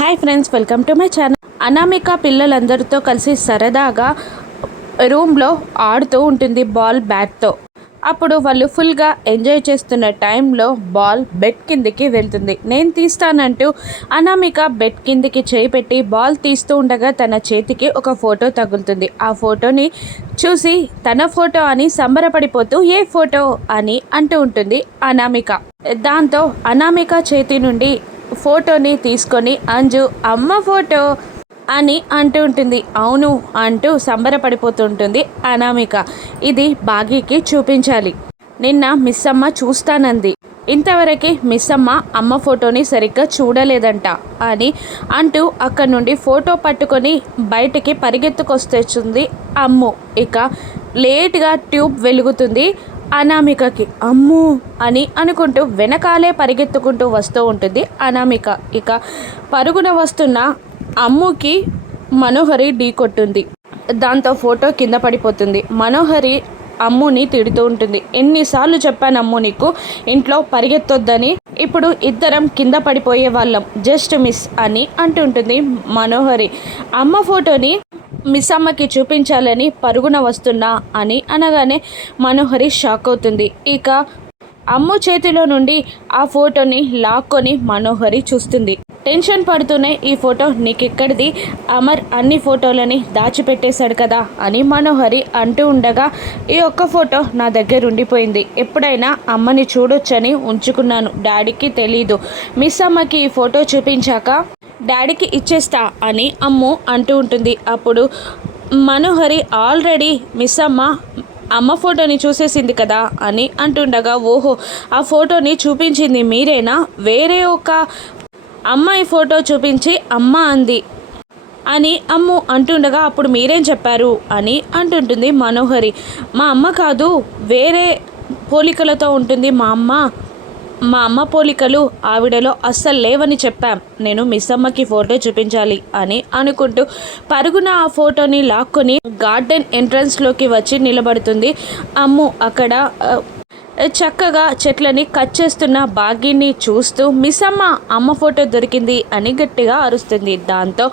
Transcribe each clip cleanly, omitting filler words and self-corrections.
Hi friends, welcome to my channel. Anamika పిల్లలందరితో కలిసి సరదాగా రూమ్లో ఆడుతూ ఉంటుంది బాల్ బ్యాట్తో. అప్పుడు వాళ్ళు ఫుల్గా ఎంజాయ్ చేస్తున్న టైంలో బాల్ బెడ్ కిందికి వెళ్తుంది. నేను తీస్తానంటూ అనామిక బెడ్ కిందికి చేయి పెట్టి బాల్ తీస్తూ ఉండగా తన చేతికి ఒక ఫోటో తగులుతుంది. ఆ ఫోటోని చూసి తన ఫోటో అని సంబరపడిపోతూ ఏ ఫోటో అని అంటూ ఉంటుంది అనామిక. దాంతో అనామిక చేతి నుండి ఫోటోని తీసుకొని అంజు అమ్మ ఫోటో అని అంటూ ఉంటుంది. అవును అంటూ సంబరపడిపోతుంటుంది అనామిక. ఇది బాగీకి చూపించాలి. నిన్న మిస్ అమ్మ చూస్తానంది, ఇంతవరకు మిస్ అమ్మ అమ్మ ఫోటోని సరిగ్గా చూడలేదంట అని అంటూ అక్కడి నుండి ఫోటో పట్టుకొని బయటికి పరిగెత్తుకొస్తుంది అమ్ము. ఇక లేట్గా ట్యూబ్ వెలుగుతుంది అనామికకి. అమ్ము అని అనుకుంటూ వెనకాలే పరిగెత్తుకుంటూ వస్తూ ఉంటుంది అనామిక. ఇక పరుగున వస్తున్న అమ్ముకి మనోహరి ఢీ కొట్టుంది. దాంతో ఫోటో కింద పడిపోతుంది. మనోహరి అమ్ముని తిడుతూ ఉంటుంది. ఎన్నిసార్లు చెప్పాను అమ్ము నీకు ఇంట్లో పరిగెత్తొద్దని, ఇప్పుడు ఇద్దరం కింద పడిపోయే వాళ్ళం, జస్ట్ మిస్ అని అంటుంటుంది మనోహరి. అమ్మ ఫోటోని మిస్ అమ్మకి చూపించాలని పరుగున వస్తున్నా అని అనగానే మనోహరి షాక్ అవుతుంది. ఇక అమ్ము చేతిలో నుండి ఆ ఫోటోని లాక్కొని మనోహరి చూస్తుంది. టెన్షన్ పడుతూనే ఈ ఫోటో నీకెక్కడిది, అమర్ అన్ని ఫోటోలని దాచిపెట్టేశాడు కదా అని మనోహరి అంటూ ఉండగా, ఈ ఒక్క ఫోటో నా దగ్గర ఉండిపోయింది, ఎప్పుడైనా అమ్మని చూడొచ్చని ఉంచుకున్నాను, డాడీకి తెలీదు, మిస్ అమ్మకి ఈ ఫోటో చూపించాక డాడీకి ఇచ్చేస్తా అని అమ్ము అంటూ ఉంటుంది. అప్పుడు మనోహరి ఆల్రెడీ మిస్ అమ్మ ఫోటోని చూసేసింది కదా అని అంటుండగా, ఓహో ఆ ఫోటోని చూపించింది మీరేనా, వేరే ఒక అమ్మాయి ఫోటో చూపించి అమ్మ అంది అని అమ్ము అంటుండగా, అప్పుడు మీరేం చెప్పారు అని అంటుంటుంది మనోహరి. మా అమ్మ కాదు, వేరే పోలికలతో ఉంటుంది మా అమ్మ పోలికలు ఆవిడలో అస్సలు లేవని చెప్పాం, నేను మిస్ అమ్మకి ఫోటో చూపించాలి అని అనుకుంటూ పరుగున ఆ ఫోటోని లాక్కొని గార్డెన్ ఎంట్రన్స్లోకి వచ్చి నిలబడుతుంది అమ్ము. అక్కడ చక్కగా చెట్లని కట్ చేస్తున్న బాగీని చూస్తూ మిస్ అమ్మ ఫోటో దొరికింది అని గట్టిగా అరుస్తుంది. దాంతో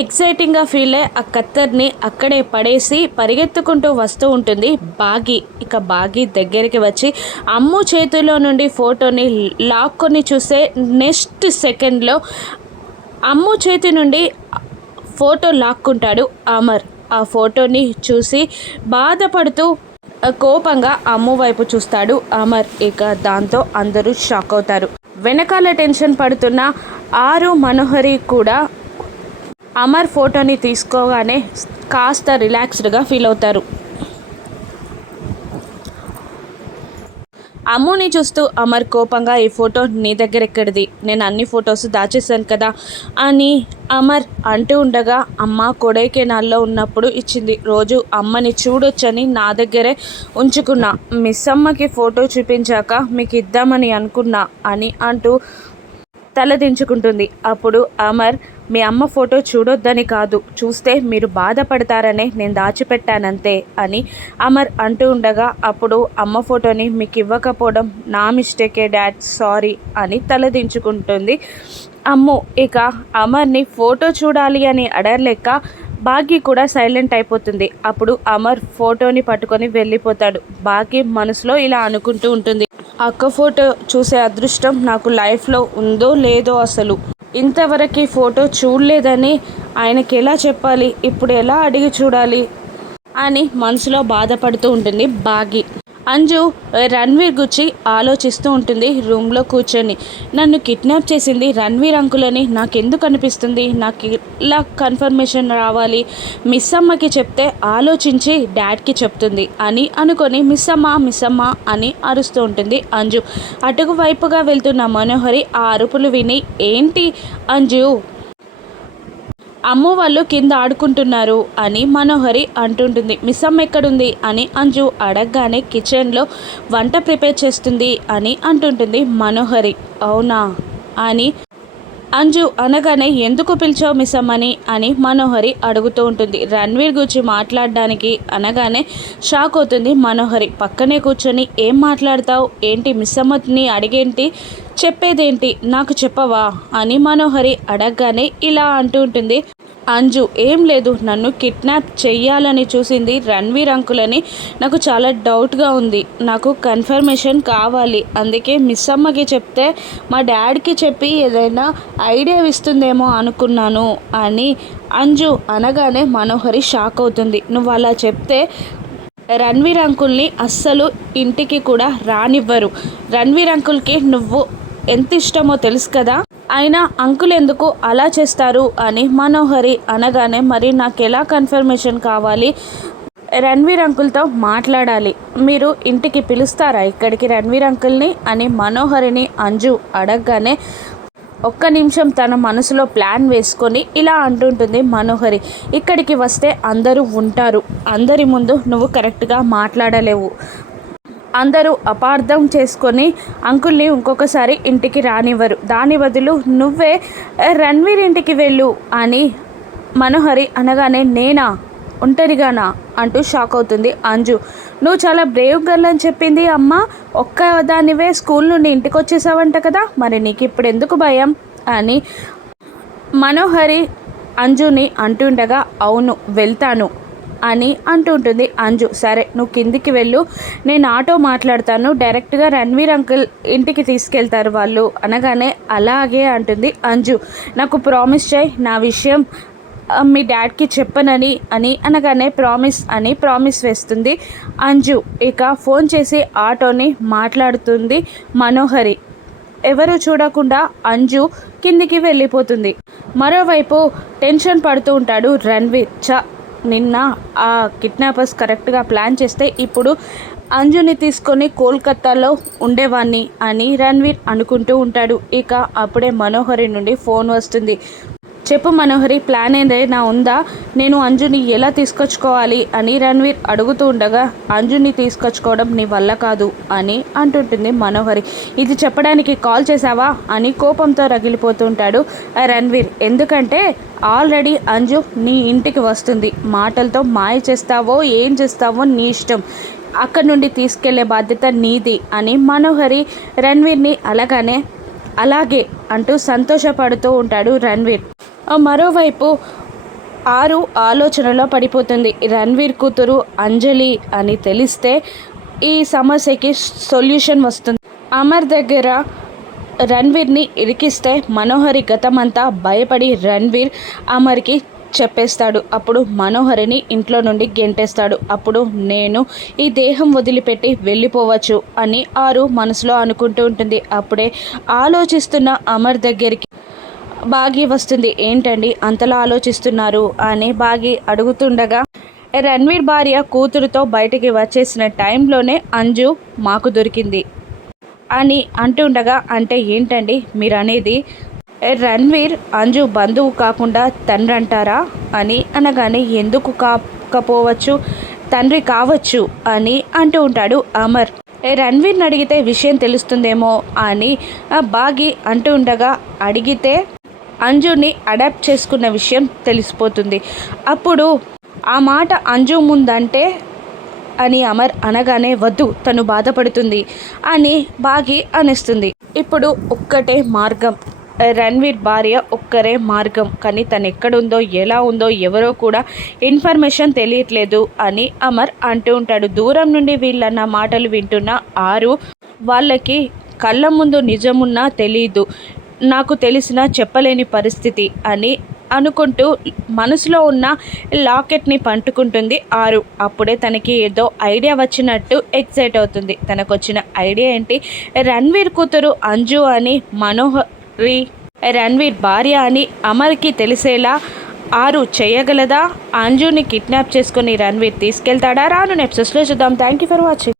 ఎక్సైటింగ్గా ఫీల్ అయ్యి ఆ కత్తర్ని అక్కడే పడేసి పరిగెత్తుకుంటూ వస్తూ ఉంటుంది బాగీ. ఇక బాగీ దగ్గరికి వచ్చి అమ్ము చేతిలో నుండి ఫోటోని లాక్కొని చూస్తే నెక్స్ట్ సెకండ్లో అమ్ము చేతి నుండి ఫోటో లాక్కుంటాడు అమర్. ఆ ఫోటోని చూసి బాధపడుతూ కోపంగా అమ్ము వైపు చూస్తాడు అమర్. ఇక దాంతో అందరూ షాక్ అవుతారు. వెనకాల టెన్షన్ పడుతున్న ఆరు మనోహరి కూడా అమర్ ఫోటోని తీసుకోగానే కాస్త రిలాక్స్డ్గా ఫీల్ అవుతారు. అమ్ముని చూస్తూ అమర్ కోపంగా, ఈ ఫోటో నీ దగ్గర ఎక్కడిది, నేను అన్ని ఫొటోస్ దాచేసాను కదా అని అమర్ అంటూ ఉండగా, అమ్మ కొడైకెనాల్లో ఉన్నప్పుడు ఇచ్చింది, రోజు అమ్మని చూడొచ్చని నా దగ్గరే ఉంచుకున్నా, మిస్ అమ్మకి ఫోటో చూపించాక మీకు ఇద్దామని అనుకున్నా అని అంటూ తలదించుకుంటుంది. అప్పుడు అమర్, మీ అమ్మ ఫోటో చూడొద్దని కాదు, చూస్తే మీరు బాధపడతారనే నేను దాచిపెట్టానంతే అని అమర్ అంటూ ఉండగా, అప్పుడు అమ్మ ఫోటోని మీకు ఇవ్వకపోవడం నా మిస్టేకే డాడ్, సారీ అని తలదించుకుంటుంది అమ్ము. ఇక అమర్ని ఫోటో చూడాలి అని అడగలేక బాగీ కూడా సైలెంట్ అయిపోతుంది. అప్పుడు అమర్ ఫోటోని పట్టుకొని వెళ్ళిపోతాడు. బాగీ మనసులో ఇలా అనుకుంటూ ఉంటుంది, అక్క ఫోటో చూసే అదృష్టం నాకు లైఫ్లో ఉందో లేదో, అసలు ఇంతవరకు ఫోటో చూడలేదని ఆయనకి ఎలా చెప్పాలి, ఇప్పుడు ఎలా అడిగి చూడాలి అని మనసులో బాధపడుతూ ఉంటుంది బాగీ. అంజు రణ్వీర్ గురించి ఆలోచిస్తూ ఉంటుంది రూమ్లో కూర్చొని. నన్ను కిడ్నాప్ చేసింది రణ్వీర్ అంకులని నాకెందుకు అనిపిస్తుంది, నాకు ఇలా కన్ఫర్మేషన్ రావాలి, మిస్ అమ్మకి చెప్తే ఆలోచించి డాడ్కి చెప్తుంది అని అనుకొని మిస్ అమ్మ అని అరుస్తూ ఉంటుంది అంజు. అటుకు వైపుగా వెళ్తున్న మనోహరి ఆ అరుపులు విని, ఏంటి అంజు, అమ్ము వాళ్ళు కింద ఆడుకుంటున్నారు అని మనోహరి అంటుంటుంది. మిస్ అమ్మ ఎక్కడుంది అని అంజు అడగగానే కిచెన్లో వంట ప్రిపేర్ చేస్తుంది అని అంటుంటుంది మనోహరి. అవునా అని అంజు అనగానే ఎందుకు పిలిచావు మిస్సమ్మని అని మనోహరి అడుగుతూ ఉంటుంది. రణ్వీర్ గురించి మాట్లాడడానికి అనగానే షాక్ అవుతుంది మనోహరి. పక్కనే కూర్చొని ఏం మాట్లాడతావు ఏంటి, మిస్సమ్మని అడిగేంటి, చెప్పేదేంటి, నాకు చెప్పవా అని మనోహరి అడగగానే ఇలా అంటూ ఉంటుంది. అంజు ఏం లేదు, నన్ను కిడ్నాప్ చెయ్యాలని చూసింది రణ్వీర్ అంకుల్ అని నాకు చాలా డౌట్గా ఉంది. నాకు కన్ఫర్మేషన్ కావాలి. అందుకే మిస్ అమ్మకి చెప్తే మా డాడీకి చెప్పి ఏదైనా ఐడియా ఇస్తుందేమో అనుకున్నాను అని అంజు అనగానే మనోహరి షాక్ అవుతుంది. నువ్వు అలా చెప్తే రణ్వీర్ అంకుల్ని అస్సలు ఇంటికి కూడా రానివ్వరు. రణ్వీర్ అంకుల్కి నువ్వు ఎంత ఇష్టమో తెలుసు కదా, అయినా అంకుల్ ఎందుకు అలా చేస్తారు అని మనోహరి అనగానే మరి నాకు ఎలా కన్ఫర్మేషన్ కావాలి, రణ్వీర్ అంకుల్తో మాట్లాడాలి, మీరు ఇంటికి పిలుస్తారా ఇక్కడికి రణ్వీర్ అంకుల్ని అని మనోహరిని అంజు అడగగానే ఒక్క నిమిషం తన మనసులో ప్లాన్ వేసుకొని ఇలా అంటుంటుంది మనోహరి. ఇక్కడికి వస్తే అందరూ ఉంటారు, అందరి ముందు నువ్వు కరెక్ట్గా మాట్లాడలేవు, అందరూ అపార్థం చేసుకొని అంకుల్ని ఇంకొకసారి ఇంటికి రానివ్వరు, దాని బదులు నువ్వే రణ్వీర్ ఇంటికి వెళ్ళు అని మనోహరి అనగానే నేనా, ఒంటరిగానా అంటూ షాక్ అవుతుంది అంజు. నువ్వు చాలా బ్రేవ్ గర్ల్ అని చెప్పింది అమ్మ, ఒక్కదానివే స్కూల్ నుండి ఇంటికి వచ్చేసావంట కదా, మరి నీకు ఇప్పుడు ఎందుకు భయం అని మనోహరి అంజుని అంటుండగా అవును వెళ్తాను అని అంటుంటుంది అంజు. సరే నువ్వు కిందికి వెళ్ళు, నేను ఆటో మాట్లాడతాను, డైరెక్ట్గా రణ్వీర్ అంకుల్ ఇంటికి తీసుకెళ్తారు వాళ్ళు అనగానే అలాగే అంటుంది అంజు. నాకు ప్రామిస్ చేయి, నా విషయం మీ డాడ్కి చెప్పనని అని అనగానే ప్రామిస్ అని ప్రామిస్ వేస్తుంది అంజు. ఇక ఫోన్ చేసి ఆటోని మాట్లాడుతుంది మనోహరి. ఎవరు చూడకుండా అంజు కిందికి వెళ్ళిపోతుంది. మరోవైపు టెన్షన్ పడుతూ ఉంటాడు రణ్వీర్. నిన్న ఆ కిడ్నాపర్స్ కరెక్ట్గా ప్లాన్ చేస్తే ఇప్పుడు అంజుని తీసుకొని కోల్కతాలో ఉండేవాణ్ణి అని రణ్వీర్ అనుకుంటూ ఉంటాడు. ఇక అప్పుడే మనోహరి నుండి ఫోన్ వస్తుంది. చెప్పు మనోహరి, ప్లాన్ ఏదైనా ఉందా, నేను అంజుని ఎలా తీసుకొచ్చుకోవాలి అని రణ్వీర్ అడుగుతూ ఉండగా అంజుని తీసుకొచ్చుకోవడం నీ వల్ల కాదు అని అంటుంటుంది మనోహరి. ఇది చెప్పడానికి కాల్ చేసావా అని కోపంతో రగిలిపోతుంటాడు రణ్వీర్. ఎందుకంటే ఆల్రెడీ అంజు నీ ఇంటికి వస్తుంది, మాటలతో మాయ చేస్తావో ఏం చేస్తావో నీ ఇష్టం, అక్కడి నుండి తీసుకెళ్లే బాధ్యత నీది అని మనోహరి రణ్వీర్ని అలాగే అంటూ సంతోషపడుతూ ఉంటాడు రణ్వీర్. మరోవైపు ఆరు ఆలోచనలో పడిపోతుంది. రణ్వీర్ కూతురు అంజలి అని తెలిస్తే ఈ సమస్యకి సొల్యూషన్ వస్తుంది. అమర్ దగ్గర రణ్వీర్ని ఇరికిస్తే మనోహరి గతమంతా భయపడి రణ్వీర్ అమర్కి చెప్పేస్తాడు. అప్పుడు మనోహరిని ఇంట్లో నుండి గెంటేస్తాడు. అప్పుడు నేను ఈ దేహం వదిలిపెట్టి వెళ్ళిపోవచ్చు అని ఆరు మనసులో అనుకుంటూ ఉంటుంది. అప్పుడే ఆలోచిస్తున్న అమర్ దగ్గరికి బాగి వస్తుంది. ఏంటండి అంతలా ఆలోచిస్తున్నారు అని బాగి అడుగుతుండగా రణ్వీర్ భార్య కూతురుతో బయటికి వచ్చేసిన టైంలోనే అంజు మాకు దొరికింది అని అంటుండగా, అంటే ఏంటండి మీరు అనేది, రణ్వీర్ అంజు బంధువు కాకుండా తండ్రి అంటారా అని అనగానే ఎందుకు కాకపోవచ్చు, తండ్రి కావచ్చు అని అంటూ ఉంటాడు అమర్. రణ్వీర్ని అడిగితే విషయం తెలుస్తుందేమో అని బాగి అంటూ ఉండగా అడిగితే అంజుని అడాప్ట్ చేసుకున్న విషయం తెలిసిపోతుంది. అప్పుడు ఆ మాట అంజు ముందంటే అని అమర్ అనగానే వద్దు తను బాధపడుతుంది అని బాగి అనేస్తుంది. ఇప్పుడు ఒక్కటే మార్గం, రణ్వీర్ భార్య ఒక్కరే మార్గం, కానీ తను ఎక్కడుందో ఎలా ఉందో ఎవరో కూడా ఇన్ఫర్మేషన్ తెలియట్లేదు అని అమర్ అంటూ ఉంటాడు. దూరం నుండి వీళ్ళన్న మాటలు వింటున్న ఆరు వాళ్ళకి కళ్ళ ముందు నిజమున్నా తెలీదు, నాకు తెలిసిన చెప్పలేని పరిస్థితి అని అనుకుంటూ మనసులో ఉన్న లాకెట్ని పంటుకుంటుంది ఆరు. అప్పుడే తనకి ఏదో ఐడియా వచ్చినట్టు ఎక్సైట్ అవుతుంది. తనకు వచ్చిన ఐడియా ఏంటి, రణ్వీర్ కూతురు అంజు అని మనోహరి రణ్వీర్ భార్య అని అమర్కి తెలిసేలా ఆరు చేయగలదా, అంజుని కిడ్నాప్ చేసుకుని రణ్వీర్ తీసుకెళ్తాడా, రాను ఎపిసోడ్స్లో చూద్దాం. Thank you for watching.